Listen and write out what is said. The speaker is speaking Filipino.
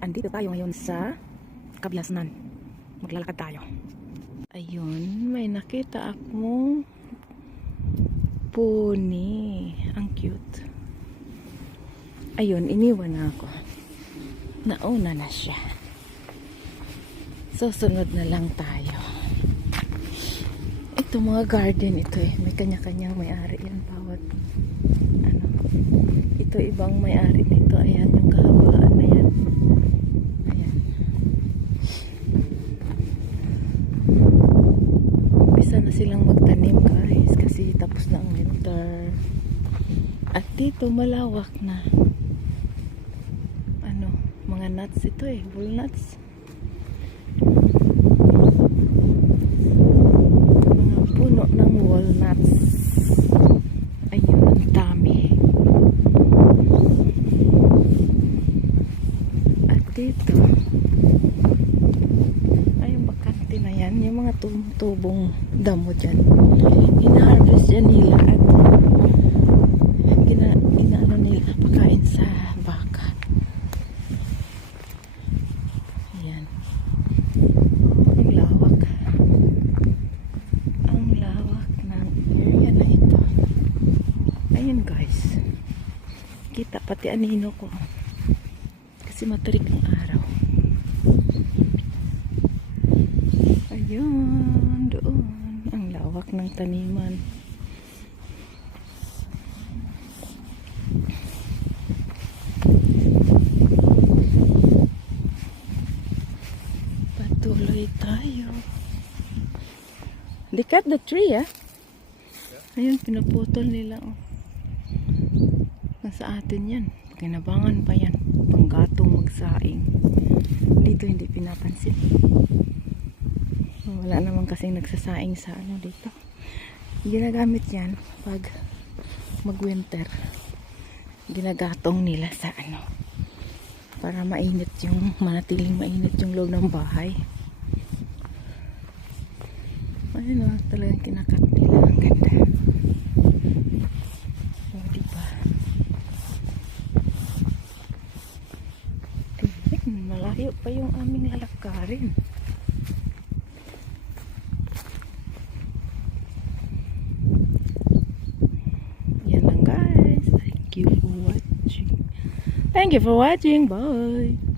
Andito tayo ngayon sa Kablasnan. Maglalakad tayo. Ayun, may nakita akong pony. Ang cute. Ayun, iniwan na ako. Nauna na siya. Susunod na lang tayo. Ito mga garden ito eh. May kanya-kanya may-ari yan. Bawat ano. Ito ibang may-ari nito. Ayan yung kahabaan na yan. Ayan. Umpisa na silang magtanim guys. Kasi tapos na ang winter. At dito malawak na. Ano, mga nuts ito eh. Walnuts. Puno ng walnuts. Ayun, ang dami. At dito, ay yung bakante na yan, yung mga tubong damo dyan. Ina-harvest yan nila at inaano nila, pakain sa baka. Ayan. Ang lawak. Ayan guys, kita pati anino ko kasi matarik ang araw. Ayun, doon ang lawak ng taniman. Patuloy tayo. They cut the tree ayun, pinaputol nila sa atin yan, kinabangan pa yan, panggatong magsaing. Dito hindi pinapansin, wala naman kasing nagsasaing sa ano dito. Ginagamit yan pag mag winter, ginagatong nila sa ano para mainit yung, manatiling mainit yung loob ng bahay. Ayun talagang kinakat nila, ang ganda. Malayo pa yung aming lalakarin. Yan lang guys. Thank you for watching. Bye.